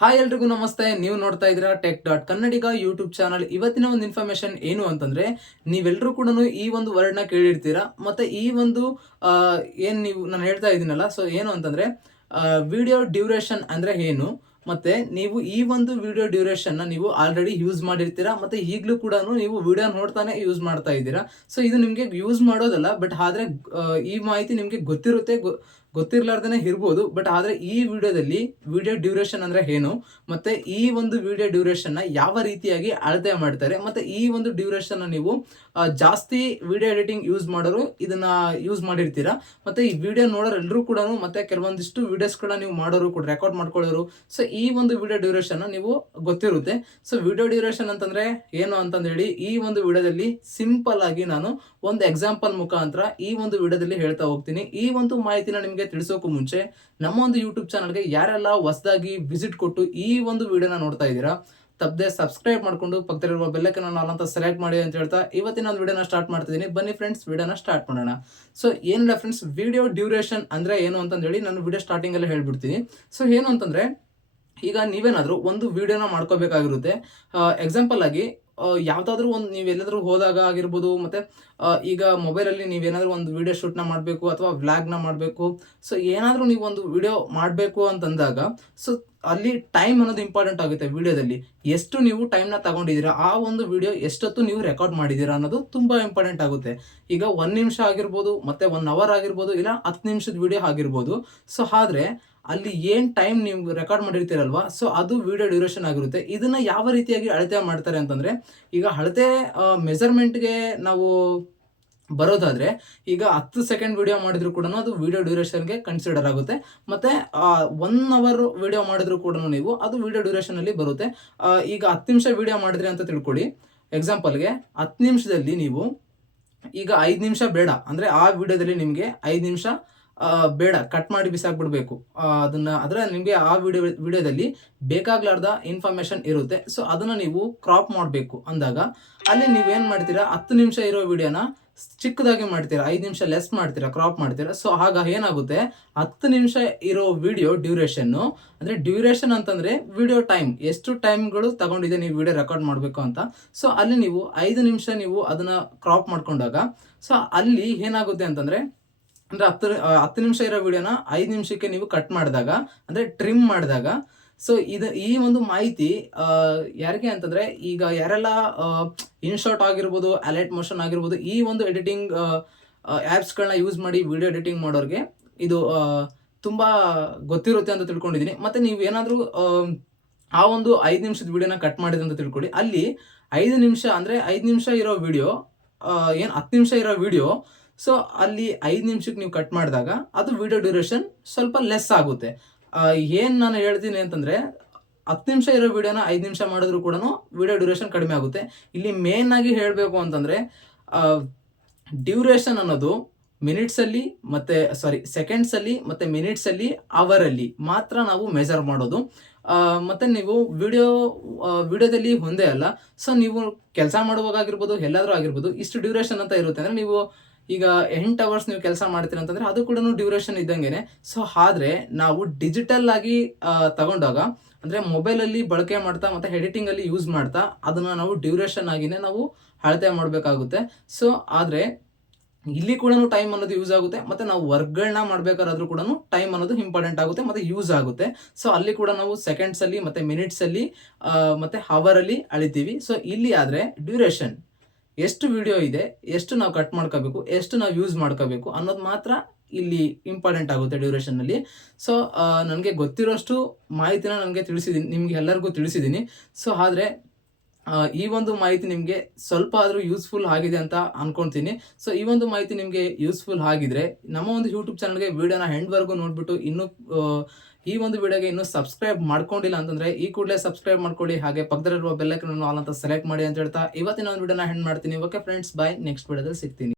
Hi ಎಲ್ರಿಗೂ ನಮಸ್ತೆ. ನೀವು ನೋಡ್ತಾ ಇದ್ದೀರಾ ಟೆಕ್ ಡಾಟ್ ಕನ್ನಡಿಗ ಯೂಟ್ಯೂಬ್ ಚಾನಲ್. ಇವತ್ತಿನ ಒಂದು ಇನ್ಫಾರ್ಮೇಶನ್ ಏನು ಅಂತಂದ್ರೆ, ನೀವೆಲ್ಲರೂ ಕೂಡ ಈ ಒಂದು ವರ್ಡ್ನ ಕೇಳಿರ್ತೀರಾ. ಮತ್ತೆ ಈ ಒಂದು ಏನು ನೀವು ನಾನು ಹೇಳ್ತಾ ಇದ್ದೀನಲ್ಲ, ಸೊ ಏನು ಅಂತಂದ್ರೆ ವಿಡಿಯೋ ಡ್ಯೂರೇಷನ್ ಅಂದ್ರೆ ಏನು, ಮತ್ತೆ ನೀವು ಈ ಒಂದು ವಿಡಿಯೋ ಡ್ಯೂರೇಷನ್ನ ನೀವು ಆಲ್ರೆಡಿ ಯೂಸ್ ಮಾಡಿರ್ತೀರಾ, ಮತ್ತೆ ಈಗಲೂ ಕೂಡ ನೀವು ವಿಡಿಯೋ ನೋಡ್ತಾನೆ ಯೂಸ್ ಮಾಡ್ತಾ ಇದ್ದೀರಾ. ಸೊ ಇದು ನಿಮಗೆ ಯೂಸ್ ಮಾಡೋದಲ್ಲ, ಬಟ್ ಆದ್ರೆ ಈ ಮಾಹಿತಿ ನಿಮಗೆ ಗೊತ್ತಿರುತ್ತೆ, ಗೊತ್ತಿರ್ಲಾರ್ದೇನೆ ಇರ್ಬೋದು. ಬಟ್ ಆದ್ರೆ ಈ ವಿಡಿಯೋದಲ್ಲಿ ವಿಡಿಯೋ ಡ್ಯೂರೇಷನ್ ಅಂದ್ರೆ ಏನು, ಮತ್ತೆ ಈ ಒಂದು ವಿಡಿಯೋ ಡ್ಯೂರೇಷನ್ ನ ಯಾವ ರೀತಿಯಾಗಿ ಅಳತೆ ಮಾಡ್ತಾರೆ, ಮತ್ತೆ ಈ ಒಂದು ಡ್ಯೂರೇಷನ್ ನೀವು ಜಾಸ್ತಿ ವಿಡಿಯೋ ಎಡಿಟಿಂಗ್ ಯೂಸ್ ಮಾಡೋರು ಇದನ್ನ ಯೂಸ್ ಮಾಡಿರ್ತೀರಾ. ಮತ್ತೆ ಈ ವಿಡಿಯೋ ನೋಡೋರು ಎಲ್ಲರೂ ಕೂಡ, ಮತ್ತೆ ಕೆಲವೊಂದಿಷ್ಟು ವಿಡಿಯೋಸ್ಗಳನ್ನ ನೀವು ಮಾಡೋರು ಕೂಡ, ರೆಕಾರ್ಡ್ ಮಾಡ್ಕೊಳ್ಳೋರು. ಸೊ ಈ ಒಂದು ವಿಡಿಯೋ ಡ್ಯೂರೇಷನ್ ನೀವು ಗೊತ್ತಿರುತ್ತೆ. ಸೊ ವಿಡಿಯೋ ಡ್ಯೂರೇಷನ್ ಅಂತಂದ್ರೆ ಏನು ಅಂತಂದೇಳಿ ಈ ಒಂದು ವಿಡಿಯೋದಲ್ಲಿ ಸಿಂಪಲ್ ಆಗಿ ನಾನು ಒಂದು ಎಕ್ಸಾಂಪಲ್ ಮುಖಾಂತರ ಈ ಒಂದು ವಿಡಿಯೋದಲ್ಲಿ ಹೇಳ್ತಾ ಹೋಗ್ತೀನಿ. ಈ ಒಂದು ಮಾಹಿತಿನ ನಿಮಗೆ ತಿಳಿಸೋಕು ಮುಂಚೆ ನಮ್ಮ ಒಂದು ಯೂಟ್ಯೂಬ್ ಚಾನಲ್ಗೆ ಯಾರೆಲ್ಲ ಹೊಸದಾಗಿ ವಿಸಿಟ್ ಕೊಟ್ಟು ಈ ಒಂದು ವಿಡಿಯೋನ ನೋಡ್ತಾ ಇದ್ದೀರಾ, ತಪ್ಪದೆ ಸಬ್ಸ್ಕ್ರೈಬ್ ಮಾಡ್ಕೊಂಡು ಪಕ್ಕದಲ್ಲಿರುವ ಬೆಲ್ಲೈಕನ್ ಆಲ್ ಅಂತ ಸೆಲೆಕ್ಟ್ ಮಾಡಿ ಅಂತ ಹೇಳ್ತಾ ಇವತ್ತಿನ ಒಂದು ವಿಡಿಯೋನ ಸ್ಟಾರ್ಟ್ ಮಾಡ್ತಿದ್ದೀನಿ. ಬನ್ನಿ ಫ್ರೆಂಡ್ಸ್, ವಿಡಿಯೋನ ಸ್ಟಾರ್ಟ್ ಮಾಡೋಣ. ಸೊ ಏನಿಲ್ಲ ಫ್ರೆಂಡ್ಸ್, ವಿಡಿಯೋ ಡ್ಯೂರೇಷನ್ ಅಂದ್ರೆ ಏನು ಅಂತಂದೇಳಿ ನಾನು ವಿಡಿಯೋ ಸ್ಟಾರ್ಟಿಂಗ್ ಅಲ್ಲಿ ಹೇಳ್ಬಿಡ್ತೀನಿ. ಸೊ ಏನು ಅಂತಂದ್ರೆ, ಈಗ ನೀವೇನಾದರೂ ಒಂದು ವಿಡಿಯೋನ ಮಾಡ್ಕೋಬೇಕಾಗಿರುತ್ತೆ. ಎಕ್ಸಾಂಪಲ್ ಆಗಿ ಯಾವುದಾದ್ರೂ ಒಂದು ನೀವು ಎಲ್ಲಾದರೂ ಹೋದಾಗ ಆಗಿರ್ಬೋದು, ಮತ್ತು ಈಗ ಮೊಬೈಲಲ್ಲಿ ನೀವೇನಾದರೂ ಒಂದು ವಿಡಿಯೋ ಶೂಟ್ನ ಮಾಡಬೇಕು ಅಥವಾ ವ್ಲಾಗ್ನ ಮಾಡಬೇಕು. ಸೊ ಏನಾದರೂ ನೀವು ಒಂದು ವಿಡಿಯೋ ಮಾಡಬೇಕು ಅಂತಂದಾಗ, ಸೊ ಅಲ್ಲಿ ಟೈಮ್ ಅನ್ನೋದು ಇಂಪಾರ್ಟೆಂಟ್ ಆಗುತ್ತೆ. ವಿಡಿಯೋದಲ್ಲಿ ಎಷ್ಟು ನೀವು ಟೈಮ್ನ ತಗೊಂಡಿದ್ದೀರಾ, ಆ ಒಂದು ವಿಡಿಯೋ ಎಷ್ಟೊತ್ತು ನೀವು ರೆಕಾರ್ಡ್ ಮಾಡಿದ್ದೀರಾ ಅನ್ನೋದು ತುಂಬ ಇಂಪಾರ್ಟೆಂಟ್ ಆಗುತ್ತೆ. ಈಗ 1 ನಿಮಿಷ ಆಗಿರ್ಬೋದು, ಮತ್ತೆ 1 ಅವರ್ ಆಗಿರ್ಬೋದು, ಇಲ್ಲ 10 ನಿಮಿಷದ ವಿಡಿಯೋ ಆಗಿರ್ಬೋದು. ಸೊ ಆದರೆ ಅಲ್ಲಿ ಏನು ಟೈಮ್ ನೀವು ರೆಕಾರ್ಡ್ ಮಾಡಿರ್ತೀರಲ್ವಾ, ಸೊ ಅದು ವಿಡಿಯೋ ಡ್ಯೂರೇಷನ್ ಆಗಿರುತ್ತೆ. ಇದನ್ನ ಯಾವ ರೀತಿಯಾಗಿ ಅಳತೆ ಮಾಡ್ತಾರೆ ಅಂತಂದ್ರೆ, ಈಗ ಅಳತೆ ಮೆಜರ್ಮೆಂಟ್ಗೆ ನಾವು ಬರೋದಾದ್ರೆ, ಈಗ 10 ಸೆಕೆಂಡ್ ವಿಡಿಯೋ ಮಾಡಿದ್ರು ಕೂಡ ಅದು ವಿಡಿಯೋ ಡ್ಯೂರೇಷನ್ಗೆ ಕನ್ಸಿಡರ್ ಆಗುತ್ತೆ. ಮತ್ತೆ 1 ಅವರ್ ವಿಡಿಯೋ ಮಾಡಿದ್ರು ಕೂಡ ನೀವು ಅದು ವಿಡಿಯೋ ಡ್ಯೂರೇಷನ್ ಅಲ್ಲಿ ಬರುತ್ತೆ. ಈಗ 10 ನಿಮಿಷ ವಿಡಿಯೋ ಮಾಡಿದ್ರಿ ಅಂತ ತಿಳ್ಕೊಳ್ಳಿ. ಎಕ್ಸಾಂಪಲ್ಗೆ 10 ನಿಮಿಷದಲ್ಲಿ ನೀವು ಈಗ 5 ನಿಮಿಷ ಬೇಡ ಅಂದ್ರೆ, ಆ ವಿಡಿಯೋದಲ್ಲಿ ನಿಮಗೆ 5 ನಿಮಿಷ ಬೇಡ, ಕಟ್ ಮಾಡಿ ಬಿಸಾಕ್ಬಿಡ್ಬೇಕು. ಅದನ್ನ ಆದ್ರೆ ನಿಮಗೆ ಆ ವಿಡಿಯೋದಲ್ಲಿ ಬೇಕಾಗ್ಲಾರ್ದ ಇನ್ಫಾರ್ಮೇಶನ್ ಇರುತ್ತೆ. ಸೊ ಅದನ್ನ ನೀವು ಕ್ರಾಪ್ ಮಾಡಬೇಕು ಅಂದಾಗ, ಅಲ್ಲಿ ನೀವೇನ್ ಮಾಡ್ತೀರಾ, 10 ನಿಮಿಷ ಇರೋ ವಿಡಿಯೋನ ಚಿಕ್ಕದಾಗಿ ಮಾಡ್ತೀರಾ, 5 ನಿಮಿಷ ಲೆಸ್ ಮಾಡ್ತೀರಾ, ಕ್ರಾಪ್ ಮಾಡ್ತೀರಾ. ಸೊ ಆಗ ಏನಾಗುತ್ತೆ, 10 ನಿಮಿಷ ಇರೋ ವಿಡಿಯೋ ಡ್ಯೂರೇಷನ್ ಅಂದ್ರೆ, ಡ್ಯೂರೇಷನ್ ಅಂತಂದ್ರೆ ವಿಡಿಯೋ ಟೈಮ್, ಎಷ್ಟು ಟೈಮ್ಗಳು ತಗೊಂಡಿದೆ ನೀವು ವಿಡಿಯೋ ರೆಕಾರ್ಡ್ ಮಾಡಬೇಕು ಅಂತ. ಸೊ ಅಲ್ಲಿ ನೀವು 5 ನಿಮಿಷ ನೀವು ಅದನ್ನ ಕ್ರಾಪ್ ಮಾಡ್ಕೊಂಡಾಗ, ಸೊ ಅಲ್ಲಿ ಏನಾಗುತ್ತೆ ಅಂತಂದ್ರೆ, ಅಂದ್ರೆ 10 ನಿಮಿಷ ಇರೋ ವಿಡಿಯೋನ 5 ನಿಮಿಷಕ್ಕೆ ನೀವು ಕಟ್ ಮಾಡಿದಾಗ, ಅಂದ್ರೆ ಟ್ರಿಮ್ ಮಾಡಿದಾಗ, ಸೊ ಈ ಒಂದು ಮಾಹಿತಿ ಯಾರಿಗೆ ಅಂತಂದ್ರೆ, ಈಗ ಯಾರೆಲ್ಲ ಇನ್ಶಾಟ್ ಆಗಿರ್ಬೋದು, ಅಲೈಟ್ ಮೋಷನ್ ಆಗಿರ್ಬೋದು, ಈ ಒಂದು ಎಡಿಟಿಂಗ್ ಆ್ಯಪ್ಸ್ಗಳನ್ನ ಯೂಸ್ ಮಾಡಿ ವಿಡಿಯೋ ಎಡಿಟಿಂಗ್ ಮಾಡೋರಿಗೆ ಇದು ತುಂಬಾ ಗೊತ್ತಿರುತ್ತೆ ಅಂತ ತಿಳ್ಕೊಂಡಿದ್ದೀನಿ. ಮತ್ತೆ ನೀವು ಏನಾದರೂ ಆ ಒಂದು 5 ನಿಮಿಷದ ವಿಡಿಯೋನ ಕಟ್ ಮಾಡಿದ್ರೆ ಅಂತ ತಿಳ್ಕೊಳ್ಳಿ. ಅಲ್ಲಿ 5 ನಿಮಿಷ ಅಂದ್ರೆ 5 ನಿಮಿಷ ಇರೋ ವಿಡಿಯೋ, ಏನು 10 ನಿಮಿಷ ಇರೋ ವಿಡಿಯೋ, ಸೊ ಅಲ್ಲಿ 5 ನಿಮಿಷಕ್ಕೆ ನೀವು ಕಟ್ ಮಾಡಿದಾಗ ಅದು ವಿಡಿಯೋ ಡ್ಯೂರೇಷನ್ ಸ್ವಲ್ಪ ಲೆಸ್ ಆಗುತ್ತೆ. ಏನು ನಾನು ಹೇಳ್ತೀನಿ ಅಂತಂದ್ರೆ, 10 ನಿಮಿಷ ಇರೋ ವಿಡಿಯೋನ 5 ನಿಮಿಷ ಮಾಡಿದ್ರು ಕೂಡ ವಿಡಿಯೋ ಡ್ಯೂರೇಷನ್ ಕಡಿಮೆ ಆಗುತ್ತೆ. ಇಲ್ಲಿ ಮೇನ್ ಆಗಿ ಹೇಳಬೇಕು ಅಂತಂದ್ರೆ, ಡ್ಯೂರೇಷನ್ ಅನ್ನೋದು ಮಿನಿಟ್ಸಲ್ಲಿ ಮತ್ತೆ ಸೆಕೆಂಡ್ಸಲ್ಲಿ ಮತ್ತೆ ಮಿನಿಟ್ಸಲ್ಲಿ, ಅವರಲ್ಲಿ ಮಾತ್ರ ನಾವು ಮೆಜರ್ ಮಾಡೋದು. ಮತ್ತೆ ನೀವು ವಿಡಿಯೋದಲ್ಲಿ ಒಂದೇ ಅಲ್ಲ, ಸೊ ನೀವು ಕೆಲಸ ಮಾಡುವಾಗಾಗಿರ್ಬೋದು, ಎಲ್ಲಾದರೂ ಆಗಿರ್ಬೋದು, ಇಷ್ಟು ಡ್ಯೂರೇಷನ್ ಅಂತ ಇರುತ್ತೆ. ಅಂದ್ರೆ ನೀವು ಈಗ 8 ಅವರ್ಸ್ ನೀವು ಕೆಲಸ ಮಾಡ್ತೀರ ಅಂತಂದ್ರೆ ಅದು ಕೂಡ ಡ್ಯೂರೇಷನ್ ಇದ್ದಂಗೆನೆ. ಸೊ ಆದ್ರೆ ನಾವು ಡಿಜಿಟಲ್ ಆಗಿ ತಗೊಂಡಾಗ, ಅಂದ್ರೆ ಮೊಬೈಲಲ್ಲಿ ಬಳಕೆ ಮಾಡ್ತಾ ಮತ್ತೆ ಎಡಿಟಿಂಗ್ ಅಲ್ಲಿ ಯೂಸ್ ಮಾಡ್ತಾ, ಅದನ್ನ ನಾವು ಡ್ಯೂರೇಷನ್ ಆಗಿನೇ ನಾವು ಅಳತೆ ಮಾಡಬೇಕಾಗುತ್ತೆ. ಸೊ ಆದ್ರೆ ಇಲ್ಲಿ ಕೂಡ ಟೈಮ್ ಅನ್ನೋದು ಯೂಸ್ ಆಗುತ್ತೆ. ಮತ್ತೆ ನಾವು ವರ್ಕ್ಗಳನ್ನ ಮಾಡ್ಬೇಕಾದ್ರೂ ಕೂಡ ಟೈಮ್ ಅನ್ನೋದು ಇಂಪಾರ್ಟೆಂಟ್ ಆಗುತ್ತೆ, ಮತ್ತೆ ಯೂಸ್ ಆಗುತ್ತೆ. ಸೊ ಅಲ್ಲಿ ಕೂಡ ನಾವು ಸೆಕೆಂಡ್ಸ್ ಅಲ್ಲಿ ಮತ್ತೆ ಮಿನಿಟ್ಸ್ ಅಲ್ಲಿ ಮತ್ತೆ ಅವರ್ ಅಲ್ಲಿ ಅಳಿತೀವಿ. ಸೊ ಇಲ್ಲಿ ಆದ್ರೆ ಡ್ಯೂರೇಷನ್, ಎಷ್ಟು ವಿಡಿಯೋ ಇದೆ, ಎಷ್ಟು ನಾವು ಕಟ್ ಮಾಡ್ಕೋಬೇಕು, ಎಷ್ಟು ನಾವು ಯೂಸ್ ಮಾಡ್ಕೋಬೇಕು ಅನ್ನೋದು ಮಾತ್ರ ಇಲ್ಲಿ ಇಂಪಾರ್ಟೆಂಟ್ ಆಗುತ್ತೆ ಡ್ಯೂರೇಷನ್ನಲ್ಲಿ. ಸೊ ನನಗೆ ಗೊತ್ತಿರೋಷ್ಟು ಮಾಹಿತಿನ ನನಗೆ ತಿಳಿಸಿದ್ದೀನಿ, ನಿಮ್ಗೆ ಎಲ್ಲರಿಗೂ ತಿಳಿಸಿದ್ದೀನಿ. ಸೊ ಆದರೆ ಈ ಒಂದು ಮಾಹಿತಿ ನಿಮಗೆ ಸ್ವಲ್ಪ ಆದರೂ ಯೂಸ್ಫುಲ್ ಆಗಿದೆ ಅಂತ ಅನ್ಕೊಳ್ತೀನಿ. ಸೊ ಈ ಒಂದು ಮಾಹಿತಿ ನಿಮಗೆ ಯೂಸ್ಫುಲ್ ಆಗಿದ್ರೆ ನಮ್ಮ ಒಂದು ಯೂಟ್ಯೂಬ್ ಚಾನಲ್ಗೆ ವಿಡಿಯೋನ ಎಂಡ್ವರೆಗೂ ನೋಡ್ಬಿಟ್ಟು, ಇನ್ನೂ ಈ ಒಂದು ವಿಡಿಯೋಗೆ ಇನ್ನೂ ಸಬ್ಸ್ಕ್ರೈಬ್ ಮಾಡ್ಕೊಂಡಿಲ್ಲ ಅಂತಂದ್ರೆ ಈ ಕೂಡಲೇ ಸಬ್ಸ್ಕ್ರೈಬ್ ಮಾಡ್ಕೊಳ್ಳಿ. ಹಾಗೆ ಪಕ್ಕದಲ್ಲಿರುವ ಬೆಲ್ ಐಕಾನ್ ಆಲ್ ಅಂತ ಸೆಲೆಕ್ಟ್ ಮಾಡಿ ಅಂತ ಹೇಳ್ತಾ ಇವತ್ತಿನ ಒಂದು ವಿಡಿಯೋನ ಎಂಡ್ ಮಾಡ್ತೀನಿ. ಓಕೆ ಫ್ರೆಂಡ್ಸ್, ಬಾಯ್. ನೆಕ್ಸ್ಟ್ ವಿಡಿಯೋದಲ್ಲಿ ಸಿಗ್ತೀನಿ.